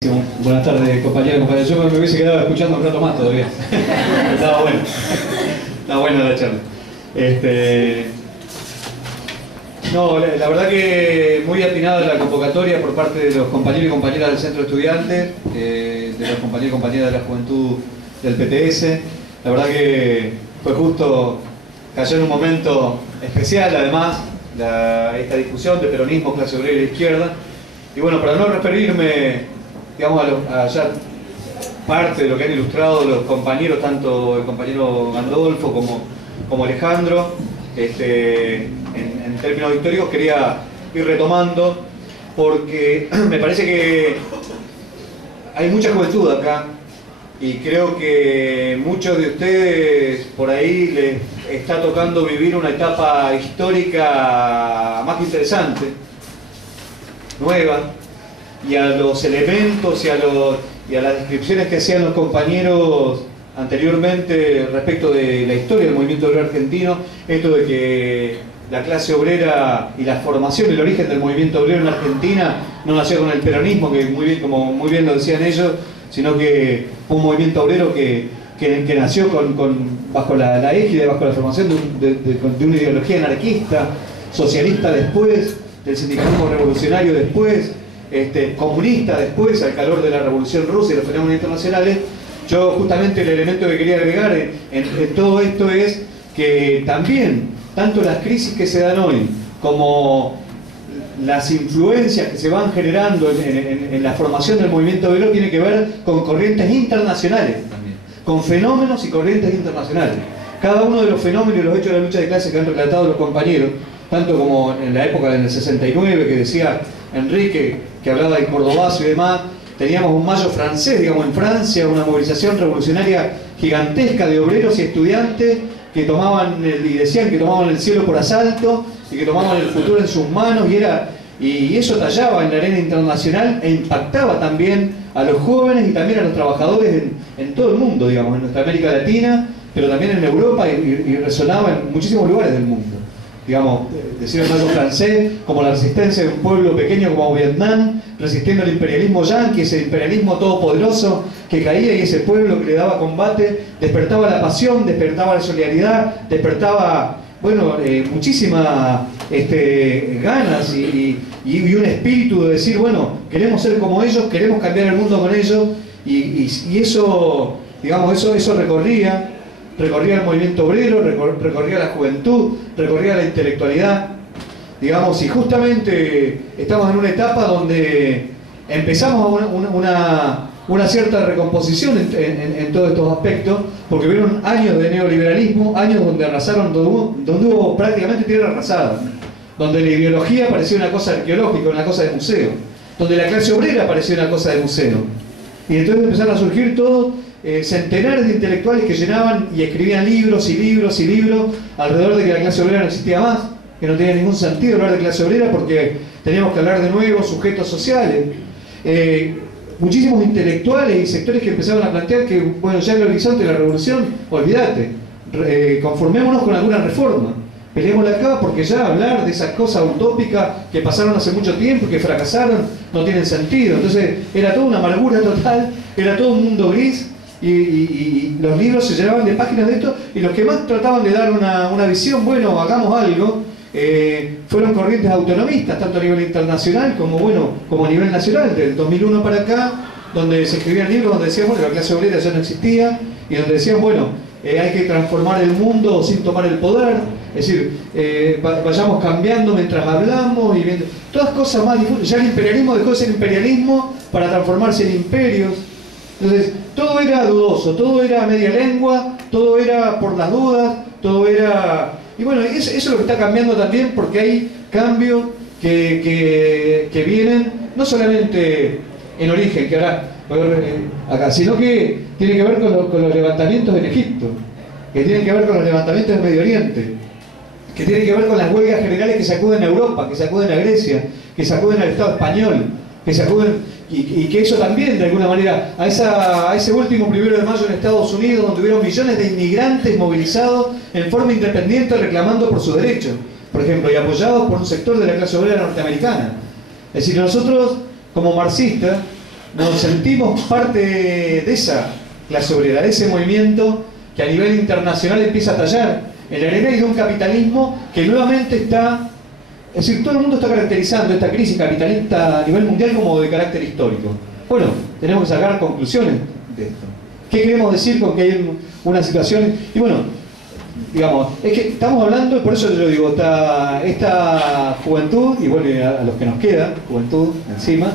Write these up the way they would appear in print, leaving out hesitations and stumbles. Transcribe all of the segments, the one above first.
Buenas tardes, compañeros. Yo me hubiese quedado escuchando un rato más todavía. Estaba bueno. Estaba buena la charla. No, la verdad que muy atinada la convocatoria por parte de los compañeros y compañeras del Centro de Estudiantes, de los compañeros y compañeras de la Juventud del PTS. La verdad que fue justo, cayó en un momento especial, además, esta discusión de peronismo, clase obrera e izquierda. Y bueno, para no referirme, digamos, a ya parte de lo que han ilustrado los compañeros, tanto el compañero Gandolfo como Alejandro, en términos históricos quería ir retomando, porque me parece que hay mucha juventud acá y creo que muchos de ustedes por ahí les está tocando vivir una etapa histórica más que interesante, nueva, y a los elementos y a las descripciones que hacían los compañeros anteriormente respecto de la historia del movimiento obrero argentino, esto de que la clase obrera y la formación, el origen del movimiento obrero en Argentina no nació con el peronismo, que como muy bien lo decían ellos, sino que fue un movimiento obrero que nació bajo la égide, bajo la formación de una ideología anarquista, socialista después, del sindicalismo revolucionario después, comunista después, al calor de la Revolución Rusa y los fenómenos internacionales. Yo justamente el elemento que quería agregar en todo esto es que también, tanto las crisis que se dan hoy, como las influencias que se van generando en la formación del movimiento obrero, tiene que ver con corrientes internacionales también, con fenómenos y corrientes internacionales. Cada uno de los fenómenos y los hechos de la lucha de clases que han relatado los compañeros, tanto como en la época del 69, que decía Enrique, que hablaba del cordobazo y demás, teníamos un mayo francés, digamos, en Francia, una movilización revolucionaria gigantesca de obreros y estudiantes que tomaban y decían que tomaban el cielo por asalto y que tomaban el futuro en sus manos, y eso tallaba en la arena internacional e impactaba también a los jóvenes y también a los trabajadores en todo el mundo, digamos, en nuestra América Latina, pero también en Europa, y resonaba en muchísimos lugares del mundo. Digamos, decir el mayo francés como la resistencia de un pueblo pequeño como Vietnam, resistiendo al imperialismo yanqui, ese imperialismo todopoderoso que caía, y ese pueblo que le daba combate, despertaba la pasión, despertaba la solidaridad, despertaba, bueno, muchísimas ganas y un espíritu de decir, bueno, queremos ser como ellos, queremos cambiar el mundo con ellos, y eso, digamos, eso recorría el movimiento obrero, recorría la juventud, recorría la intelectualidad, digamos, y justamente estamos en una etapa donde empezamos una cierta recomposición en todos estos aspectos, porque hubieron años de neoliberalismo, años donde arrasaron, donde hubo prácticamente tierra arrasada, donde la ideología parecía una cosa arqueológica, una cosa de museo, donde la clase obrera parecía una cosa de museo, y entonces empezaron a surgir todos centenares de intelectuales que llenaban y escribían libros y libros y libros alrededor de que la clase obrera no existía más, que no tenía ningún sentido hablar de clase obrera porque teníamos que hablar de nuevos sujetos sociales. Muchísimos intelectuales y sectores que empezaron a plantear que, bueno, ya el horizonte de la revolución, olvídate, conformémonos con alguna reforma, peleémosla acá, porque ya hablar de esas cosas utópicas que pasaron hace mucho tiempo y que fracasaron no tienen sentido. Entonces era toda una amargura total, era todo un mundo gris, y los libros se llenaban de páginas de esto, y los que más trataban de dar una visión, bueno, hagamos algo, fueron corrientes autonomistas, tanto a nivel internacional como a nivel nacional, del 2001 para acá, donde se escribían libros donde decían, bueno, la clase obrera ya no existía, y donde decían, bueno, hay que transformar el mundo sin tomar el poder, es decir, vayamos cambiando mientras hablamos, y viendo todas cosas más difusas. Ya el imperialismo dejó de ser imperialismo para transformarse en imperios. Entonces, todo era dudoso, todo era media lengua, todo era por las dudas, todo era... Y bueno, eso es lo que está cambiando también, porque hay cambios que vienen no solamente en origen, que ahora acá, sino que tiene que ver con los levantamientos en Egipto, que tienen que ver con los levantamientos en Medio Oriente, que tienen que ver con las huelgas generales que sacuden a Europa, que sacuden a Grecia, que sacuden al Estado español, que sacuden... Y que eso también, de alguna manera, a ese último 1 de mayo en Estados Unidos, donde hubieron millones de inmigrantes movilizados en forma independiente reclamando por sus derechos, por ejemplo, y apoyados por un sector de la clase obrera norteamericana. Es decir, nosotros, como marxistas, nos sentimos parte de esa clase obrera, de ese movimiento que a nivel internacional empieza a tallar en la arena y de un capitalismo que nuevamente está, es decir, todo el mundo está caracterizando esta crisis capitalista a nivel mundial como de carácter histórico. Bueno, tenemos que sacar conclusiones de esto. ¿Qué queremos decir con que hay una situación? Y bueno, digamos, es que estamos hablando, por eso yo digo, esta juventud, y bueno, a los que nos queda, juventud encima,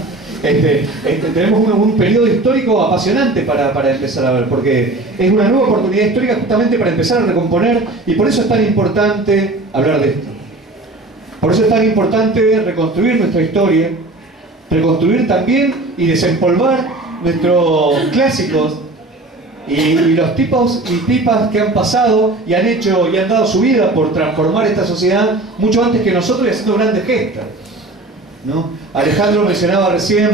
tenemos un periodo histórico apasionante para empezar a ver, porque es una nueva oportunidad histórica justamente para empezar a recomponer, y por eso es tan importante hablar de esto. Por eso es tan importante reconstruir nuestra historia, reconstruir también y desempolvar nuestros clásicos y los tipos y tipas que han pasado y han hecho y han dado su vida por transformar esta sociedad mucho antes que nosotros y haciendo grandes gestas, ¿no? Alejandro mencionaba recién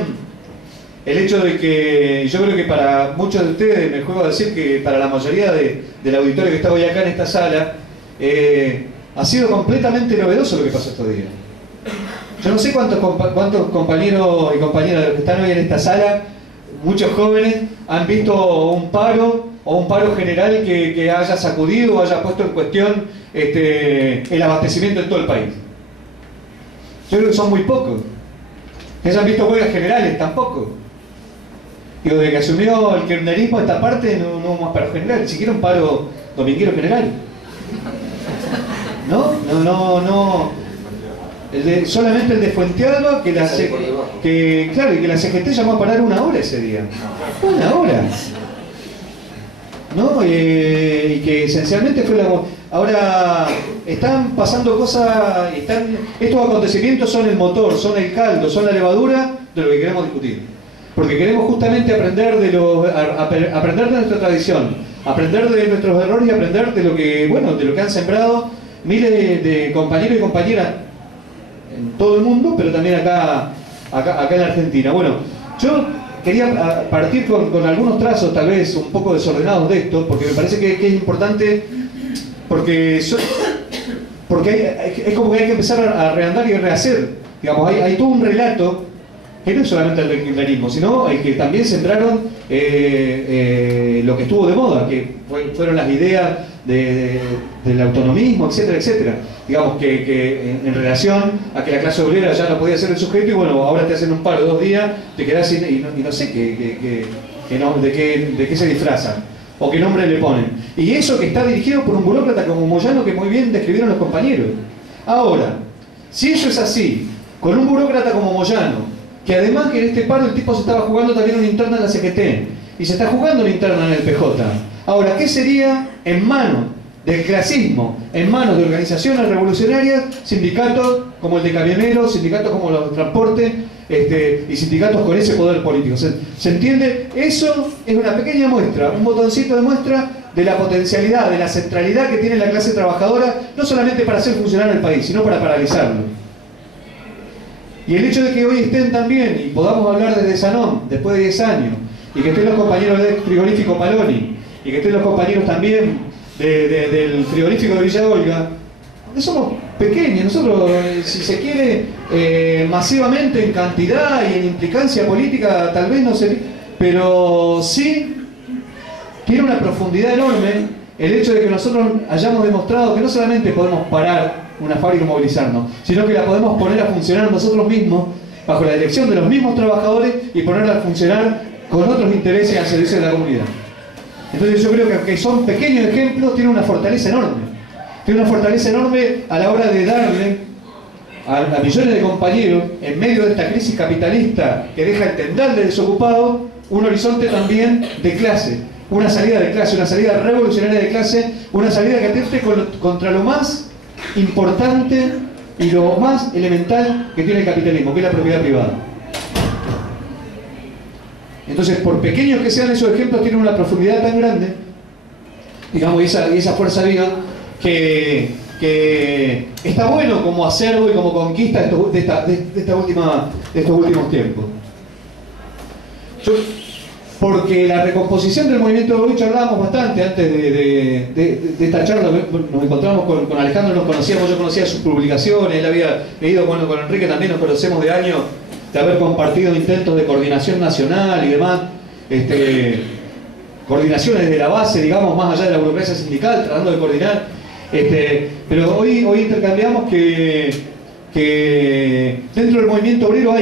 el hecho de que yo creo que para muchos de ustedes, me juego a decir que para la mayoría del auditorio que está hoy acá en esta sala, ha sido completamente novedoso lo que pasó estos días. Yo no sé cuántos compañeros y compañeras de los que están hoy en esta sala, muchos jóvenes, han visto un paro o un paro general que haya sacudido o haya puesto en cuestión el abastecimiento en todo el país. Yo creo que son muy pocos. Que hayan visto huelgas generales, tampoco. Digo, desde que asumió el kirchnerismo esta parte, no hubo más paro general, siquiera un paro dominguero general. No. Solamente el de Fuente Alba, que la CGT llamó a parar 1 hora ese día. 1 hora. ¿No? Y que esencialmente fue la... Ahora están pasando cosas, estos acontecimientos son el motor, son el caldo, son la levadura de lo que queremos discutir. Porque queremos justamente aprender aprender de nuestra tradición, aprender de nuestros errores y aprender de lo que, bueno, de lo que han sembrado miles de compañeros y compañeras en todo el mundo, pero también acá en Argentina. Bueno, yo quería partir con algunos trazos tal vez un poco desordenados de esto, porque me parece que es importante, porque es como que hay que empezar a reandar y a rehacer. Digamos, hay todo un relato que no es solamente el del kirchnerismo, sino el que también sembraron lo que estuvo de moda, que fueron las ideas del autonomismo, etcétera, etcétera. Digamos que en relación a que la clase obrera ya no podía ser el sujeto y bueno, ahora te hacen un paro 2 días, te quedás sin, y no sé de qué se disfrazan o qué nombre le ponen. Y eso que está dirigido por un burócrata como Moyano, que muy bien describieron los compañeros. Ahora, si eso es así, con un burócrata como Moyano, que además que en este paro el tipo se estaba jugando también una interna en la CGT y se está jugando una interna en el PJ. Ahora, ¿qué sería en manos del clasismo, en manos de organizaciones revolucionarias, sindicatos como el de camioneros, sindicatos como los de transporte y sindicatos con ese poder político? ¿Se entiende? Eso es una pequeña muestra, un botoncito de muestra de la potencialidad, de la centralidad que tiene la clase trabajadora, no solamente para hacer funcionar el país, sino para paralizarlo. Y el hecho de que hoy estén también, y podamos hablar desde Sanón, después de 10 años, y que estén los compañeros del frigorífico Paloni, y que estén los compañeros también del frigorífico de Villa Olga, aunque somos pequeños, nosotros, si se quiere, masivamente en cantidad y en implicancia política, tal vez no se... Pero sí tiene una profundidad enorme el hecho de que nosotros hayamos demostrado que no solamente podemos parar una fábrica y movilizarnos, sino que la podemos poner a funcionar nosotros mismos, bajo la dirección de los mismos trabajadores y ponerla a funcionar con otros intereses al servicio de la comunidad. Entonces yo creo que aunque son pequeños ejemplos, tiene una fortaleza enorme. Tiene una fortaleza enorme a la hora de darle a millones de compañeros, en medio de esta crisis capitalista que deja el tendal de desocupados, un horizonte también de clase. Una salida de clase, una salida revolucionaria de clase, una salida que atente contra lo más importante y lo más elemental que tiene el capitalismo, que es la propiedad privada. Entonces, por pequeños que sean esos ejemplos, tienen una profundidad tan grande, digamos, y esa fuerza viva, que está bueno como acervo y como conquista de estos últimos tiempos. Porque la recomposición del movimiento de hoy, charlábamos bastante antes de esta charla, nos encontramos con Alejandro, nos conocíamos, yo conocía sus publicaciones, él había leído, bueno, con Enrique también nos conocemos de años, de haber compartido intentos de coordinación nacional y demás, coordinaciones de la base, digamos, más allá de la burocracia sindical, tratando de coordinar. Pero hoy intercambiamos que dentro del movimiento obrero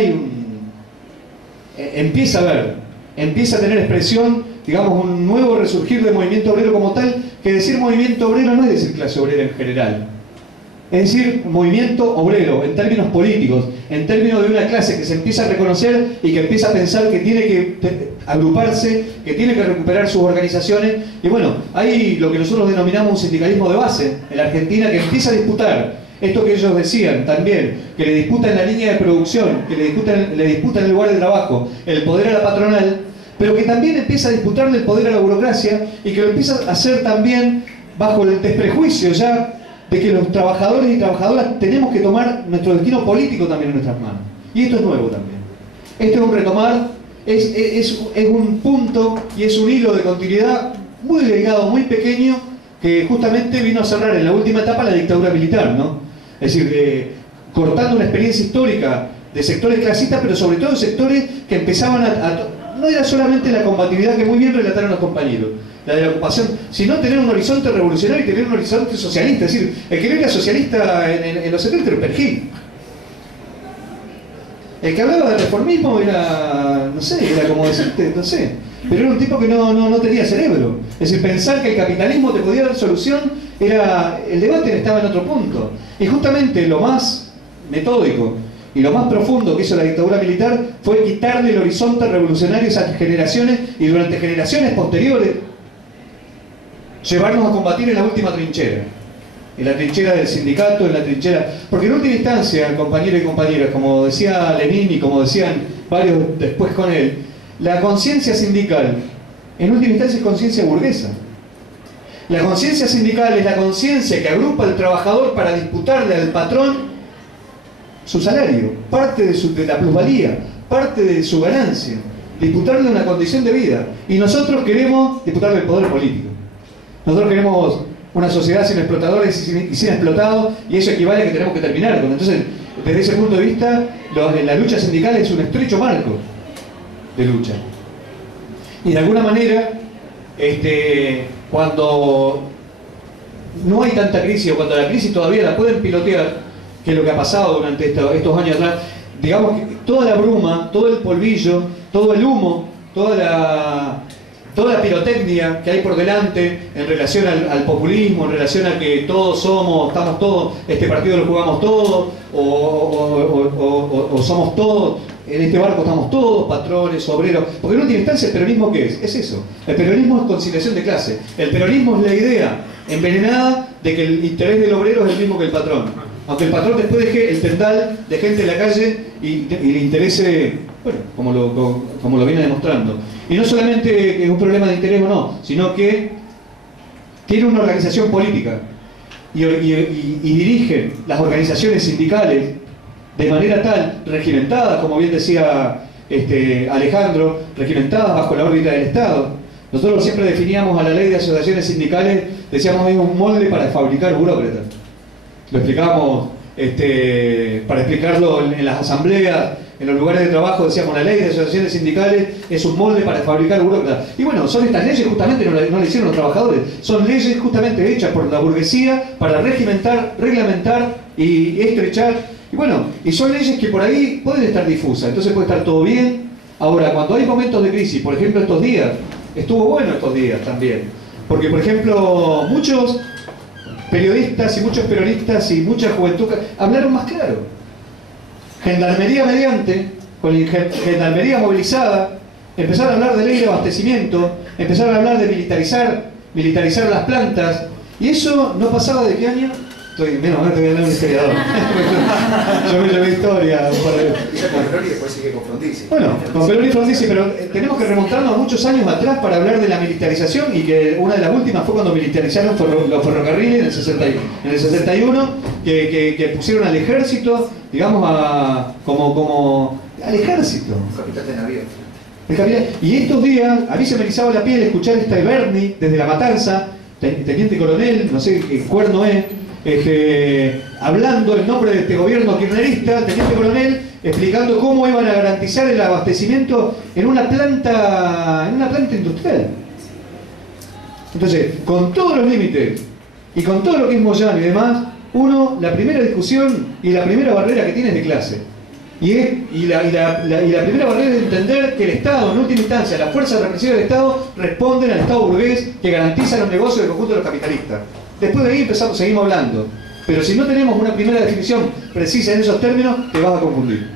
empieza a tener expresión, digamos, un nuevo resurgir del movimiento obrero como tal, que decir movimiento obrero no es decir clase obrera en general. Es decir, movimiento obrero, en términos políticos, en términos de una clase que se empieza a reconocer y que empieza a pensar que tiene que agruparse, que tiene que recuperar sus organizaciones. Y bueno, hay lo que nosotros denominamos un sindicalismo de base en la Argentina, que empieza a disputar esto que ellos decían también, que le disputan la línea de producción, que le disputan el lugar de trabajo, el poder a la patronal, pero que también empieza a disputarle el poder a la burocracia y que lo empieza a hacer también bajo el desprejuicio ya de que los trabajadores y trabajadoras tenemos que tomar nuestro destino político también en nuestras manos. Y esto es nuevo también. Esto es un retomar, es un punto y es un hilo de continuidad muy delgado, muy pequeño, que justamente vino a cerrar en la última etapa la dictadura militar, ¿no? Es decir, cortando una experiencia histórica de sectores clasistas, pero sobre todo de sectores que empezaban no era solamente la combatividad que muy bien relataron los compañeros, la de la ocupación, sino tener un horizonte revolucionario y tener un horizonte socialista. Es decir, el que no era socialista en los 70 era Pergil. El que hablaba de reformismo era, no sé, era como decirte, no sé, pero era un tipo que no tenía cerebro. Es decir, pensar que el capitalismo te podía dar solución, el debate estaba en otro punto. Y justamente lo más metódico y lo más profundo que hizo la dictadura militar fue quitarle el horizonte revolucionario a esas generaciones y durante generaciones posteriores llevarnos a combatir en la última trinchera. En la trinchera del sindicato, en la trinchera... Porque en última instancia, compañeros y compañeras, como decía Lenin y como decían varios después con él, la conciencia sindical, en última instancia, es conciencia burguesa. La conciencia sindical es la conciencia que agrupa al trabajador para disputarle al patrón su salario, parte de la plusvalía, parte de su ganancia, disputarle una condición de vida. Y nosotros queremos disputarle el poder político. Nosotros queremos una sociedad sin explotadores y sin explotados, y eso equivale a que tenemos que terminar con. Entonces, desde ese punto de vista, la lucha sindical es un estrecho marco de lucha. Y de alguna manera, cuando no hay tanta crisis, o cuando la crisis todavía la pueden pilotear, que es lo que ha pasado durante estos años atrás, digamos que toda la bruma, todo el polvillo, todo el humo, toda la pirotecnia que hay por delante en relación al populismo, en relación a que todos estamos todos, este partido lo jugamos todos, o somos todos, en este barco estamos todos, patrones, obreros, porque en última instancia el peronismo ¿qué es? Es eso, el peronismo es conciliación de clase, el peronismo es la idea envenenada de que el interés del obrero es el mismo que el patrón, aunque el patrón después deje el tendal de gente en la calle y le interese, bueno, como lo viene demostrando. Y no solamente es un problema de interés o no, sino que tiene una organización política y dirigen las organizaciones sindicales de manera tal, regimentadas, como bien decía Alejandro, regimentadas bajo la órbita del Estado. Nosotros siempre definíamos a la ley de asociaciones sindicales, decíamos que es un molde para fabricar burócratas. Lo explicábamos, para explicarlo en las asambleas, en los lugares de trabajo, decíamos la ley de asociaciones sindicales es un molde para fabricar burócratas. Y bueno, son estas leyes justamente, no la hicieron los trabajadores, son leyes justamente hechas por la burguesía para regimentar, reglamentar y estrechar. Y bueno, y son leyes que por ahí pueden estar difusas, entonces puede estar todo bien. Ahora, cuando hay momentos de crisis, por ejemplo estos días, estuvo bueno estos días también, porque por ejemplo muchos periodistas y muchos peronistas y mucha juventud hablaron más claro. Gendarmería mediante, con gendarmería movilizada, empezaron a hablar de ley de abastecimiento, empezaron a hablar de militarizar las plantas, y eso no pasaba ¿de qué año? Menos mal que voy a hablar un historiador. Yo me llevé historia. Con Perón y después sigue con Frondizi. Bueno, con Perón y Frondizi, pero tenemos que remontarnos a muchos años atrás para hablar de la militarización, y que una de las últimas fue cuando militarizaron los ferrocarriles en el 61, que pusieron al ejército, digamos, como al ejército. Capitán de navío. Y estos días, a mí se me erizaba la piel escuchar esta Berni desde La Matanza, teniente coronel, no sé qué cuerno es, hablando en nombre de este gobierno kirchnerista, el teniente coronel, explicando cómo iban a garantizar el abastecimiento en una planta industrial. Entonces, con todos los límites y con todo lo que es Moyano y demás, la primera discusión y la primera barrera que tiene es de clase. Y la primera barrera es entender que el Estado, en última instancia, las fuerzas represivas del Estado responden al Estado burgués que garantiza los negocios del conjunto de los capitalistas. Después de ahí seguimos hablando. Pero si no tenemos una primera definición precisa en esos términos, te vas a confundir.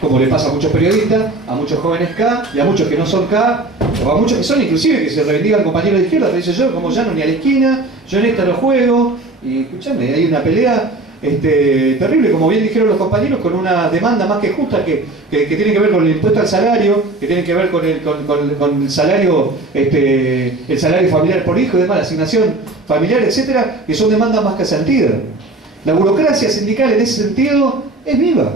Como le pasa a muchos periodistas, a muchos jóvenes K, y a muchos que no son K, o a muchos que son inclusive que se reivindican compañeros de izquierda, te dice yo, como ya no ni a la esquina, yo en esta no juego, y escúchame, hay una pelea terrible, como bien dijeron los compañeros, con una demanda más que justa que tiene que ver con el impuesto al salario, que tiene que ver con el salario, el salario familiar por hijo y demás, la asignación familiar, etcétera, que son demandas más que sentidas. La burocracia sindical en ese sentido es viva.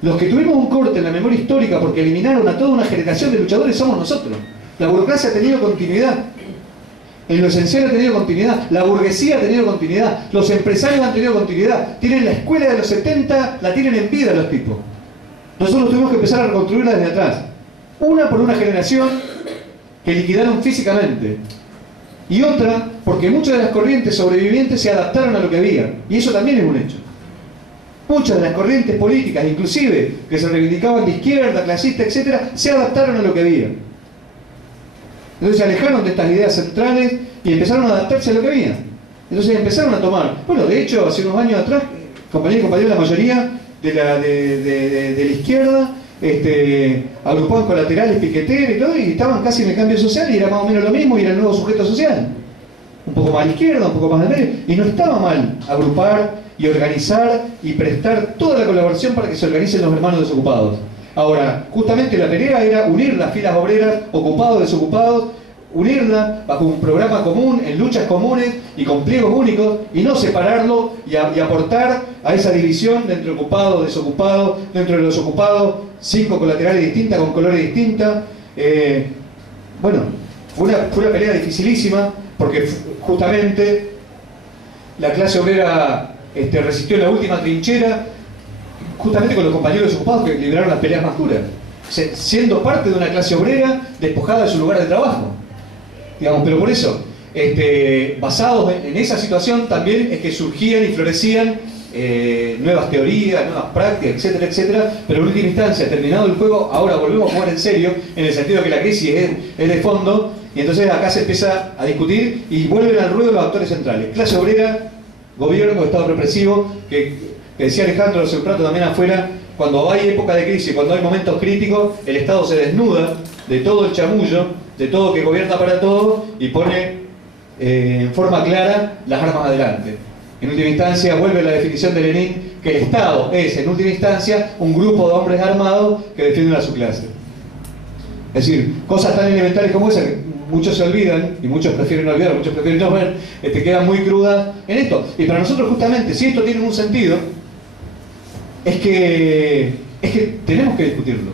Los que tuvimos un corte en la memoria histórica porque eliminaron a toda una generación de luchadores somos nosotros. La burocracia ha tenido continuidad. En lo esencial ha tenido continuidad. La burguesía ha tenido continuidad. Los empresarios han tenido continuidad. Tienen la escuela de los 70, la tienen en vida los tipos. Nosotros tuvimos que empezar a reconstruirla desde atrás. Una por una generación que liquidaron físicamente. Y otra porque muchas de las corrientes sobrevivientes se adaptaron a lo que había. Y eso también es un hecho. Muchas de las corrientes políticas, inclusive, que se reivindicaban de izquierda, clasista, etc., se adaptaron a lo que había. Entonces se alejaron de estas ideas centrales y empezaron a adaptarse a lo que había. Entonces empezaron a tomar... Bueno, de hecho, hace unos años atrás, compañeros y compañeros, la mayoría de la izquierda, agrupaban colaterales, piqueteros y todo, y estaban casi en el cambio social, y era más o menos lo mismo, y era el nuevo sujeto social. Un poco más a la izquierda, un poco más al medio, y no estaba mal agrupar y organizar y prestar toda la colaboración para que se organicen los hermanos desocupados. Ahora, justamente la tarea era unir las filas obreras, ocupados, desocupados, unirla bajo un programa común, en luchas comunes y con pliegos únicos, y no separarlo y aportar a esa división de entre ocupados, desocupados, dentro de los ocupados, 5 colaterales distintas, con colores distintas. Bueno, fue una pelea dificilísima, porque justamente la clase obrera resistió en la última trinchera, justamente con los compañeros desocupados que libraron las peleas más duras, siendo parte de una clase obrera despojada de su lugar de trabajo. Digamos, pero por eso, basados en esa situación también es que surgían y florecían nuevas teorías, nuevas prácticas, etcétera, etcétera, pero en última instancia, terminado el juego, ahora volvemos a jugar en serio, en el sentido que la crisis es de fondo, y entonces acá se empieza a discutir y vuelven al ruedo los actores centrales. Clase obrera, gobierno, Estado represivo, que decía Alejandro Semprato también afuera, cuando hay época de crisis, cuando hay momentos críticos, el Estado se desnuda de todo el chamullo, de todo que gobierna para todo, y pone en forma clara las armas adelante. En última instancia, vuelve la definición de Lenin, que el Estado es, en última instancia, un grupo de hombres armados que defienden a su clase. Es decir, cosas tan elementales como esas, que muchos se olvidan, y muchos prefieren olvidar, muchos prefieren no ver, quedan muy crudas en esto. Y para nosotros, justamente, si esto tiene un sentido, es que tenemos que discutirlo.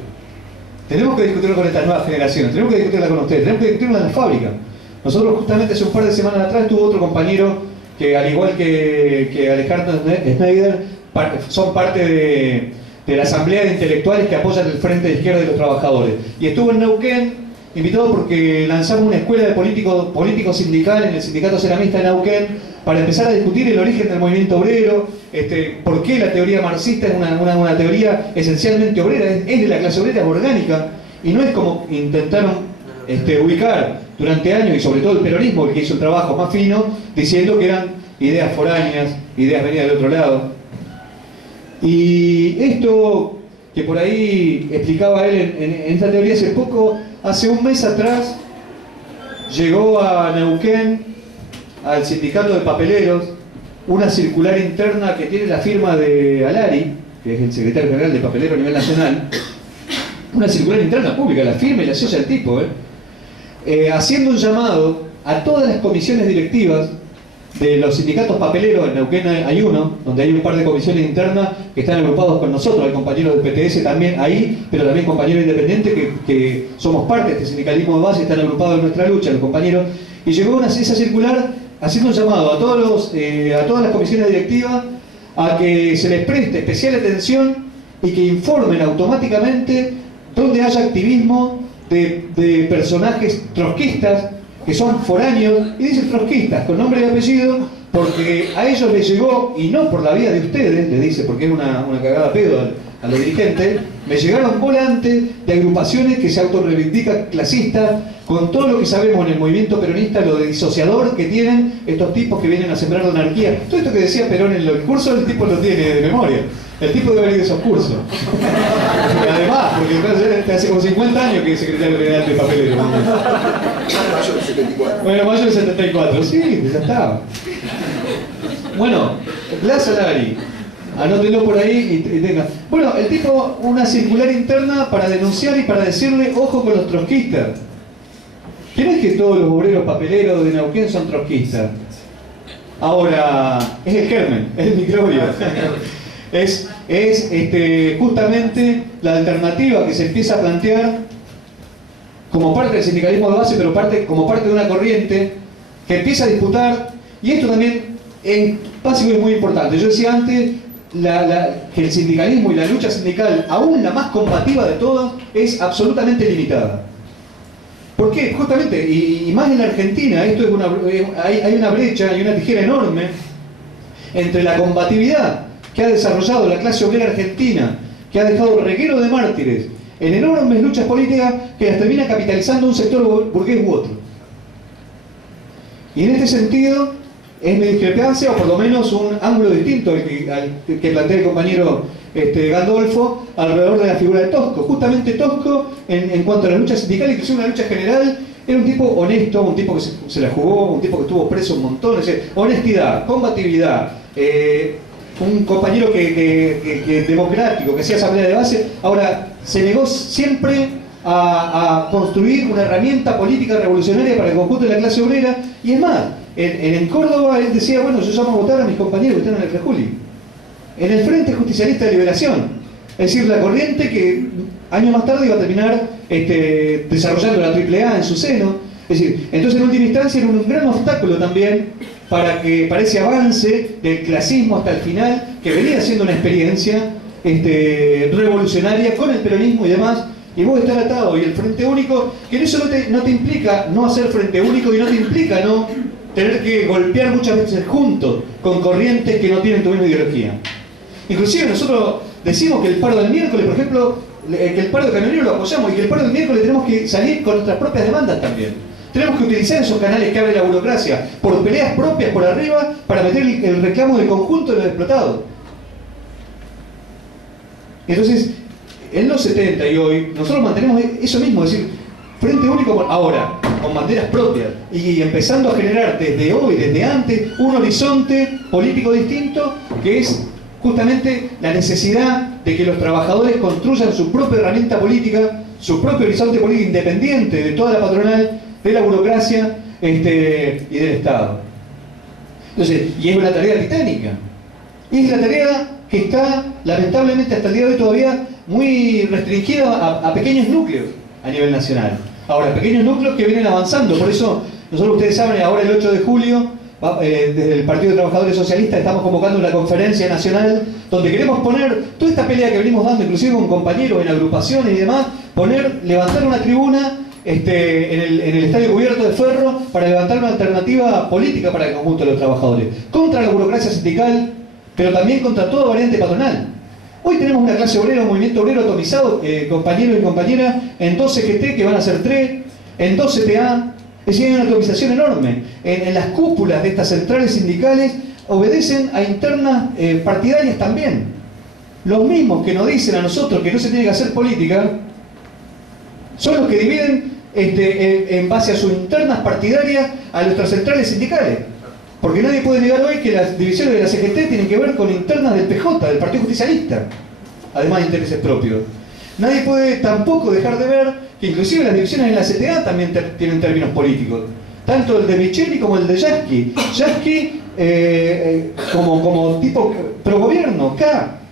Tenemos que discutirlo con estas nuevas generaciones, tenemos que discutirla con ustedes, tenemos que discutirlo en la fábrica. Nosotros justamente hace un par de semanas atrás estuvo otro compañero que, al igual que Alejandro Schneider, son parte de la asamblea de intelectuales que apoyan el Frente de Izquierda de los Trabajadores. Y estuvo en Neuquén, invitado porque lanzamos una escuela de político sindical en el sindicato ceramista de Neuquén para empezar a discutir el origen del movimiento obrero, por qué la teoría marxista es una teoría esencialmente obrera, es de la clase obrera, es orgánica, y no es como intentaron ubicar durante años, y sobre todo el peronismo, el que hizo el trabajo más fino, diciendo que eran ideas foráneas, ideas venidas del otro lado. Y esto que por ahí explicaba él en esta teoría hace poco, hace un mes atrás, llegó a Neuquén, al sindicato de papeleros, una circular interna que tiene la firma de Alari, que es el secretario general de Papelero a nivel nacional, una circular interna pública, la firma y la asocia el tipo, haciendo un llamado a todas las comisiones directivas de los sindicatos papeleros. En Neuquén hay uno, donde hay un par de comisiones internas que están agrupados con nosotros, hay compañeros del PTS también ahí, pero también compañeros independientes que somos parte de este sindicalismo de base, están agrupados en nuestra lucha, los compañeros, y llegó esa circular haciendo un llamado a todas las comisiones directivas a que se les preste especial atención y que informen automáticamente donde haya activismo de personajes trotskistas que son foráneos, y dicen trotskistas con nombre y apellido, porque a ellos les llegó, y no por la vía de ustedes, les dice, porque es una cagada pedo a los dirigentes, me llegaron volantes de agrupaciones que se autorreivindican clasistas, con todo lo que sabemos en el movimiento peronista, lo de disociador que tienen estos tipos que vienen a sembrar la anarquía. Todo esto que decía Perón en el curso, el tipo lo tiene de memoria. El tipo debe haber ido a esos cursos. Y además, porque hace como 50 años que es secretario general de Papelero. Bueno, mayo del 74, sí, ya estaba. Bueno, Blas Salari, anótenlo por ahí y tengan. Bueno, el tipo, una circular interna para denunciar y para decirle, ojo con los trotskistas. ¿Quién es que todos los obreros papeleros de Neuquén son trotskistas? Ahora, es el germen, es el microbio. Es justamente la alternativa que se empieza a plantear como parte del sindicalismo de base, pero como parte de una corriente que empieza a disputar, y esto también es básico y es muy importante. Yo decía antes que el sindicalismo y la lucha sindical, aún la más combativa de todas, es absolutamente limitada. ¿Por qué? Justamente, y más en la Argentina, esto es hay una brecha y una tijera enorme entre la combatividad que ha desarrollado la clase obrera argentina, que ha dejado reguero de mártires en enormes luchas políticas que las termina capitalizando un sector burgués u otro. Y en este sentido, es mi discrepancia, o por lo menos un ángulo distinto al que plantea el compañero Gandolfo, alrededor de la figura de Tosco. Justamente Tosco, en cuanto a la lucha sindical, inclusive una lucha general, era un tipo honesto, un tipo que se la jugó, un tipo que estuvo preso un montón, es decir, honestidad, combatividad, un compañero democrático, que hacía asamblea de base. Ahora, se negó siempre a construir una herramienta política revolucionaria para el conjunto de la clase obrera, y es más, en Córdoba él decía, bueno, yo llamo a votar a mis compañeros que están en el Frejuli, en el Frente Justicialista de Liberación, es decir, la corriente que años más tarde iba a terminar desarrollando la AAA en su seno. Es decir, entonces en última instancia era un gran obstáculo también para ese avance del clasismo hasta el final, que venía siendo una experiencia revolucionaria con el peronismo y demás, y vos estar atado, y el Frente Único, que eso no te implica no hacer Frente Único, y no te implica no tener que golpear muchas veces juntos con corrientes que no tienen tu misma ideología. Inclusive nosotros decimos que el paro del miércoles, por ejemplo, que el paro de camioneros lo apoyamos, y que el paro del miércoles tenemos que salir con nuestras propias demandas también. Tenemos que utilizar esos canales que abre la burocracia, por peleas propias por arriba, para meter el reclamo del conjunto de los explotados. Entonces, en los 70 y hoy, nosotros mantenemos eso mismo, es decir, Frente Único ahora, con banderas propias, y empezando a generar desde hoy, desde antes, un horizonte político distinto, que es justamente la necesidad de que los trabajadores construyan su propia herramienta política, su propio horizonte político independiente de toda la patronal, de la burocracia y del Estado. Entonces, y es una tarea titánica. Y es la tarea que está, lamentablemente, hasta el día de hoy todavía muy restringida a pequeños núcleos a nivel nacional. Ahora, pequeños núcleos que vienen avanzando. Por eso, nosotros, ustedes saben, ahora el 8 de julio, desde el Partido de Trabajadores Socialistas, estamos convocando una conferencia nacional donde queremos poner toda esta pelea que venimos dando, inclusive con compañeros en agrupaciones y demás, levantar una tribuna en el estadio cubierto de Ferro para levantar una alternativa política para el conjunto de los trabajadores, contra la burocracia sindical, pero también contra toda variante patronal. Hoy tenemos una clase obrera, un movimiento obrero atomizado, compañeros y compañeras, en 2 CGT, que van a ser 3, en 2 CTA. Es decir, hay una atomización enorme. En las cúpulas de estas centrales sindicales obedecen a internas partidarias también. Los mismos que nos dicen a nosotros que no se tiene que hacer política son los que dividen en base a sus internas partidarias a nuestras centrales sindicales. Porque nadie puede negar hoy que las divisiones de la CGT tienen que ver con internas del PJ, del Partido Justicialista, además de intereses propios. Nadie puede tampoco dejar de ver que inclusive las divisiones en la CTA también tienen términos políticos. Tanto el de Micheli como el de Yasky. Yasky como tipo pro gobierno,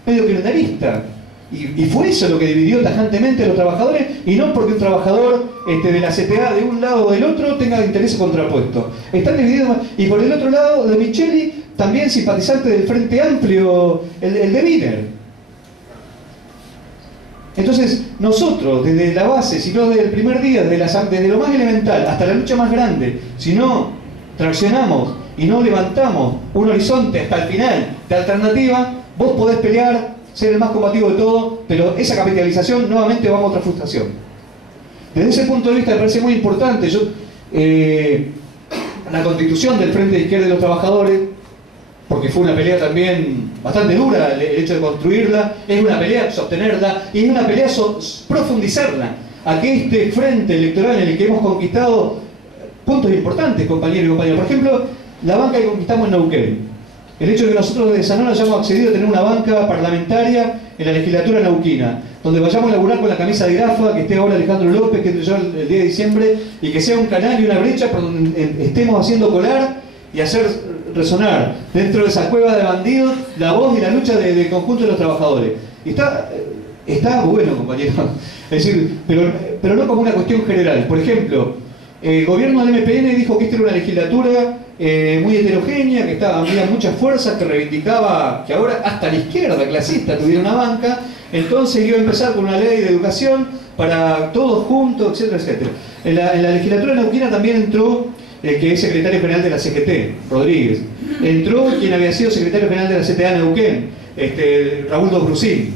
medio kirchnerista. Y fue eso lo que dividió tajantemente a los trabajadores, y no porque un trabajador de la CTA de un lado o del otro tenga intereses contrapuestos. Están divididos. Y por el otro lado, de Micheli, también simpatizante del Frente Amplio, el de Wiener. Entonces, nosotros, desde la base, si no desde el primer día, desde lo más elemental hasta la lucha más grande, si no traccionamos y no levantamos un horizonte hasta el final de alternativa, vos podés pelear, ser el más combativo de todo, pero esa capitalización nuevamente va a otra frustración. Desde ese punto de vista me parece muy importante. La constitución del Frente de Izquierda de los Trabajadores, porque fue una pelea también bastante dura el hecho de construirla, es una pelea sostenerla y es una pelea profundizarla, a que este frente electoral en el que hemos conquistado puntos importantes, compañeros y compañeras. Por ejemplo, la banca que conquistamos en Neuquén. El hecho de que nosotros desde Sanón hayamos accedido a tener una banca parlamentaria en la legislatura neuquina, donde vayamos a laburar con la camisa de Grafa, que esté ahora Alejandro López, que entró el día de diciembre, y que sea un canal y una brecha por donde estemos haciendo colar y hacer resonar dentro de esa cueva de bandidos la voz y la lucha del conjunto de los trabajadores. Y está bueno, compañero. Es decir, pero no como una cuestión general. Por ejemplo, el gobierno del MPN dijo que esta era una legislatura muy heterogénea, que había muchas fuerzas, que reivindicaba que ahora hasta la izquierda clasista tuviera una banca, entonces iba a empezar con una ley de educación para todos juntos, etcétera, etcétera. En la legislatura neuquina también entró que es secretario general de la CGT, Rodríguez. Entró quien había sido secretario general de la CTA Neuquén, Raúl Dos Brusín.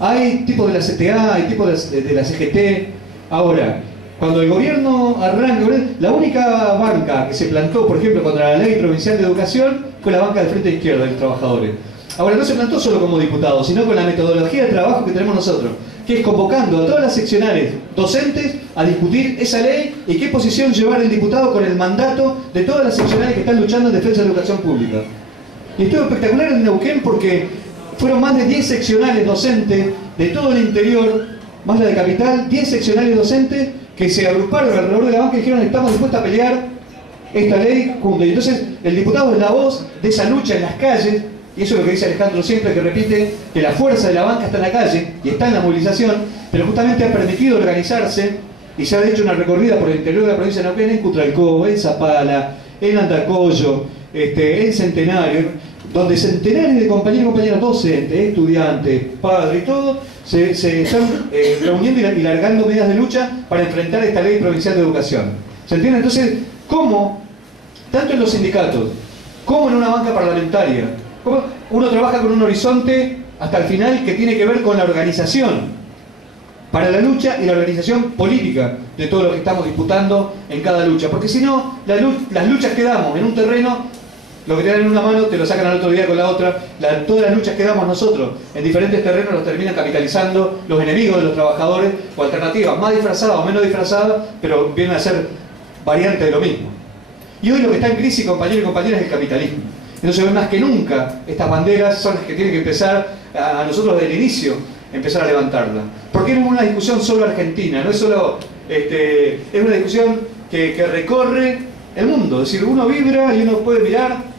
Hay tipos de la CTA, hay tipos de la CGT. Ahora, cuando el gobierno arranca, la única banca que se plantó, por ejemplo, contra la ley provincial de educación, fue la banca del Frente de Izquierda de los Trabajadores. Ahora, no se plantó solo como diputado, sino con la metodología de trabajo que tenemos nosotros, que es convocando a todas las seccionales docentes a discutir esa ley y qué posición llevar el diputado con el mandato de todas las seccionales que están luchando en defensa de la educación pública. Y estuvo espectacular en Neuquén porque fueron más de 10 seccionales docentes de todo el interior, más la de Capital, 10 seccionales docentes que se agruparon alrededor de la banca y dijeron: estamos dispuestos a pelear esta ley juntos. Y entonces el diputado es la voz de esa lucha en las calles, y eso es lo que dice Alejandro siempre, que repite que la fuerza de la banca está en la calle y está en la movilización, pero justamente ha permitido organizarse y se ha hecho una recorrida por el interior de la provincia de Neuquén, en Cutralcó, en Zapala, en Andacollo, en Centenario, donde centenares de compañeros y compañeras docentes, estudiantes, padres y todo, se están reuniendo y largando medidas de lucha para enfrentar esta ley provincial de educación. ¿Se entiende? Entonces, ¿cómo, tanto en los sindicatos como en una banca parlamentaria, cómo uno trabaja con un horizonte hasta el final que tiene que ver con la organización para la lucha y la organización política de todo lo que estamos disputando en cada lucha? Porque si no, las luchas que damos en un terreno, lo que te dan en una mano te lo sacan al otro día con la otra. Todas las luchas que damos nosotros en diferentes terrenos los terminan capitalizando los enemigos de los trabajadores, o alternativas más disfrazadas o menos disfrazadas, pero vienen a ser variantes de lo mismo. Y hoy lo que está en crisis, compañeros y compañeras, es el capitalismo. Entonces, hoy más que nunca, estas banderas son las que tienen que empezar a nosotros desde el inicio empezar a levantarla. Porque no es una discusión solo argentina, no es solo es una discusión que recorre el mundo. Es decir, uno vibra y uno puede mirar.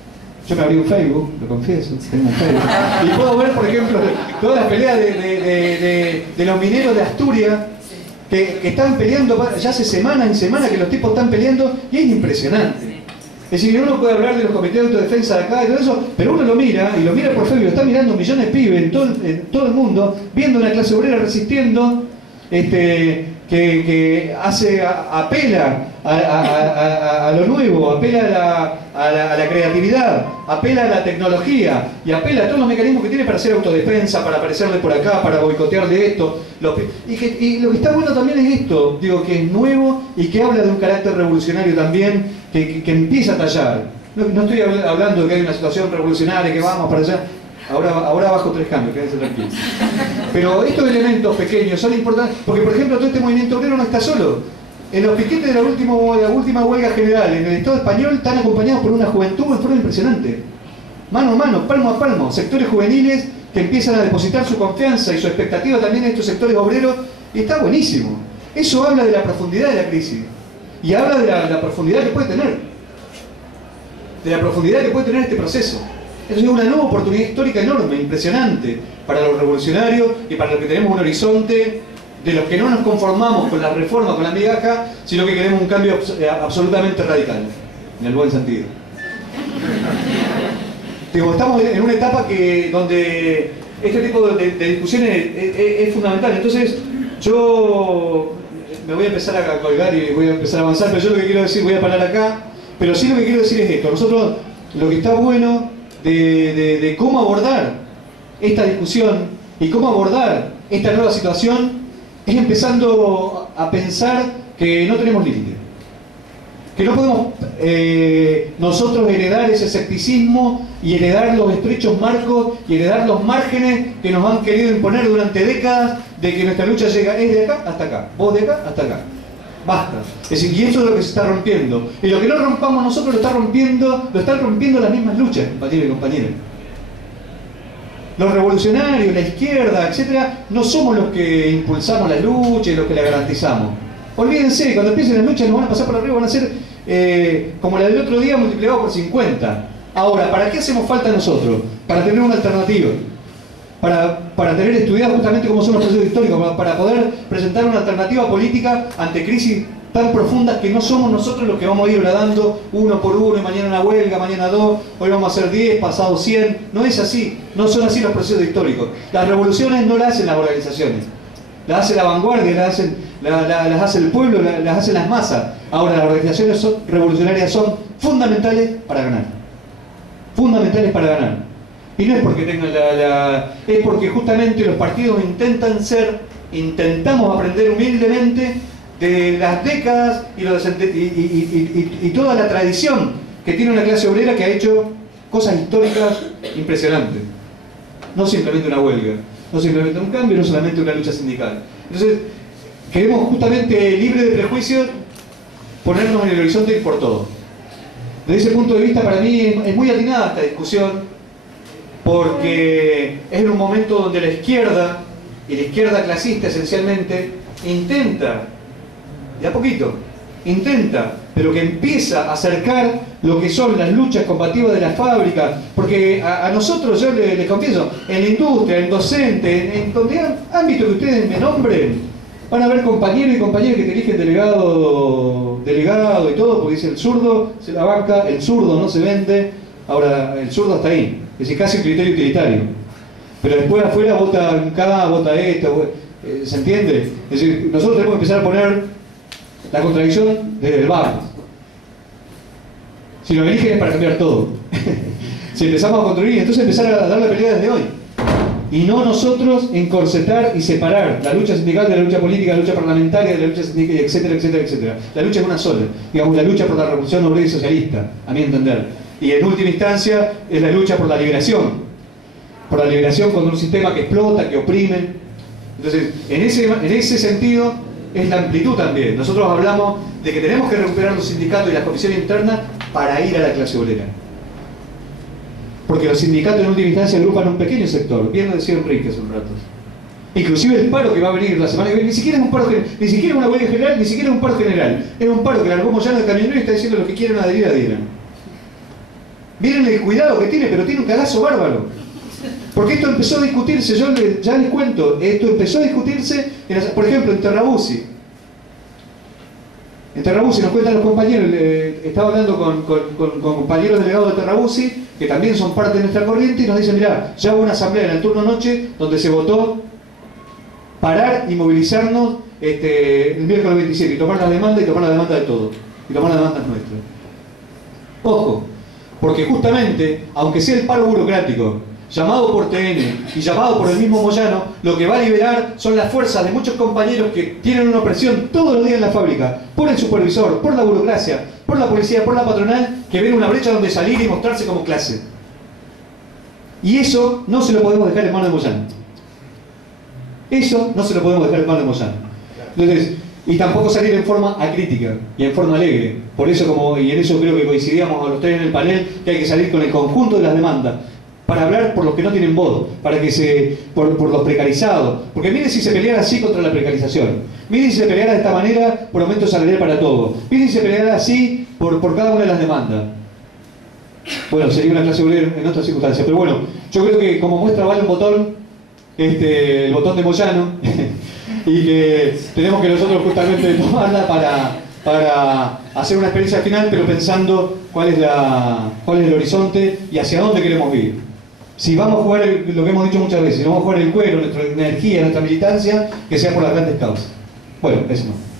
Yo me abrí un Facebook, lo confieso, tengo un Facebook, y puedo ver, por ejemplo, todas las peleas de los mineros de Asturias que están peleando ya hace semanas y semanas que los tipos están peleando, y es impresionante. Es decir, uno puede hablar de los comités de autodefensa de acá y todo eso, pero uno lo mira, y lo mira por Facebook, lo están mirando millones de pibes en todo el mundo, viendo una clase obrera resistiendo, que apela a lo nuevo, apela a la creatividad, apela a la tecnología y apela a todos los mecanismos que tiene para hacer autodefensa, para aparecerle por acá, para boicotearle esto. Y lo que está bueno también es esto, digo, que es nuevo y que habla de un carácter revolucionario también, que empieza a tallar. No estoy hablando de que hay una situación revolucionaria, que vamos para allá. Ahora bajo 3 cambios, quédense tranquilos. Pero estos elementos pequeños son importantes, porque por ejemplo todo este movimiento obrero no está solo. En los piquetes de la última huelga general en el Estado español están acompañados por una juventud en forma impresionante. Mano a mano, palmo a palmo, sectores juveniles que empiezan a depositar su confianza y su expectativa también en estos sectores obreros, y está buenísimo. Eso habla de la profundidad de la crisis, y habla de la profundidad que puede tener. De la profundidad que puede tener este proceso. Es una nueva oportunidad histórica enorme, impresionante, para los revolucionarios y para los que tenemos un horizonte de los que no nos conformamos con la reforma, con la migaja, sino que queremos un cambio absolutamente radical, en el buen sentido. Digo, estamos en una etapa donde este tipo de discusiones es fundamental. Entonces, yo me voy a empezar a colgar y voy a empezar a avanzar, pero yo lo que quiero decir, voy a parar acá, pero sí lo que quiero decir es esto. Nosotros, lo que está bueno de cómo abordar esta discusión y cómo abordar esta nueva situación es empezando a pensar que no tenemos límite. Que no podemos nosotros heredar ese escepticismo y heredar los estrechos marcos y heredar los márgenes que nos han querido imponer durante décadas de que nuestra lucha llega es de acá hasta acá, vos de acá hasta acá. Basta. Es decir, y eso es lo que se está rompiendo. Y lo que no rompamos nosotros lo están rompiendo las mismas luchas, compañeros y compañeras. Los revolucionarios, la izquierda, etcétera, no somos los que impulsamos la lucha y los que la garantizamos. Olvídense, cuando empiecen las luchas nos van a pasar por arriba, van a ser como la del otro día multiplicado por 50. Ahora, ¿para qué hacemos falta nosotros? Para tener una alternativa. Para tener estudiado justamente cómo son los procesos históricos, para poder presentar una alternativa política ante crisis tan profundas que no somos nosotros los que vamos a ir bradando uno por uno, y mañana una huelga, mañana dos, hoy vamos a hacer 10, pasado 100. No es así, no son así los procesos históricos. Las revoluciones no las hacen las organizaciones, las hace la vanguardia, las hace el pueblo, las hacen las masas. Ahora, las organizaciones revolucionarias son fundamentales para ganar. Fundamentales para ganar. Y no es porque tengan es porque justamente los partidos intentamos aprender humildemente de las décadas y toda la tradición que tiene una clase obrera que ha hecho cosas históricas impresionantes. No simplemente una huelga, no simplemente un cambio, no solamente una lucha sindical. Entonces, queremos justamente, libre de prejuicios, ponernos en el horizonte y ir por todo. Desde ese punto de vista, para mí es muy atinada esta discusión, porque es en un momento donde la izquierda, y la izquierda clasista esencialmente, intenta, de a poquito, pero que empieza a acercar lo que son las luchas combativas de la fábrica, porque a nosotros, yo les confieso, en la industria, en docente, en donde ámbito que ustedes me nombren, van a haber compañeros y compañeras que te eligen delegado y todo, porque dice el zurdo se la banca, el zurdo no se vende. Ahora, el zurdo está ahí, es decir, casi un criterio utilitario. Pero después afuera vota K, vota esto, ¿se entiende? Es decir, nosotros tenemos que empezar a poner la contradicción desde el bar. Si nos eligen es para cambiar todo. Si empezamos a construir, entonces empezar a dar la pelea desde hoy. Y no nosotros encorsetar y separar la lucha sindical de la lucha política, la lucha parlamentaria, de la lucha sindical, etcétera, etcétera, etcétera. La lucha es una sola. Digamos, la lucha por la revolución obrera y socialista, a mi entender. Y en última instancia es la lucha por la liberación contra un sistema que explota, que oprime. Entonces, en ese sentido es la amplitud también. Nosotros hablamos de que tenemos que recuperar los sindicatos y las comisiones internas para ir a la clase obrera. Porque los sindicatos en última instancia agrupan un pequeño sector, bien lo decía Enrique hace un rato. Inclusive el paro que va a venir la semana que viene, ni siquiera es un paro general, ni siquiera una huelga general, ni siquiera un paro general. Es un paro que largó Moyano de camionero y está diciendo los que quieren adherir. Miren el cuidado que tiene, pero tiene un cagazo bárbaro. Porque esto empezó a discutirse, ya les cuento, esto empezó a discutirse, por ejemplo, en Terrabusi. En Terrabusi nos cuentan los compañeros, estaba hablando con compañeros delegados de Terrabusi, que también son parte de nuestra corriente, y nos dicen, mirá, ya hubo una asamblea en el turno noche donde se votó parar y movilizarnos el miércoles 27 y tomar la demanda de todos, y tomar las demandas nuestras. Ojo, porque justamente, aunque sea el paro burocrático, llamado por TN y llamado por el mismo Moyano, lo que va a liberar son las fuerzas de muchos compañeros que tienen una opresión todos los días en la fábrica, por el supervisor, por la burocracia, por la policía, por la patronal, que ven una brecha donde salir y mostrarse como clase. Y eso no se lo podemos dejar en manos de Moyano. Eso no se lo podemos dejar en manos de Moyano. Entonces, y tampoco salir en forma acrítica y en forma alegre. Por eso, y en eso creo que coincidíamos a los tres en el panel, que hay que salir con el conjunto de las demandas, para hablar por los que no tienen voz, por los precarizados. Porque miren si se peleara así contra la precarización, miren si se peleara de esta manera por aumento salarial para todos, miren si se peleara así por cada una de las demandas. Bueno, sería una clase obrera en otras circunstancias, pero bueno, yo creo que como muestra vale un botón, el botón de Moyano, y que tenemos que nosotros justamente tomarla para hacer una experiencia final, pero pensando cuál es el horizonte y hacia dónde queremos ir. Si vamos a jugar lo que hemos dicho muchas veces, si vamos a jugar el cuero, nuestra energía, nuestra militancia, que sea por las grandes causas. Bueno, eso no.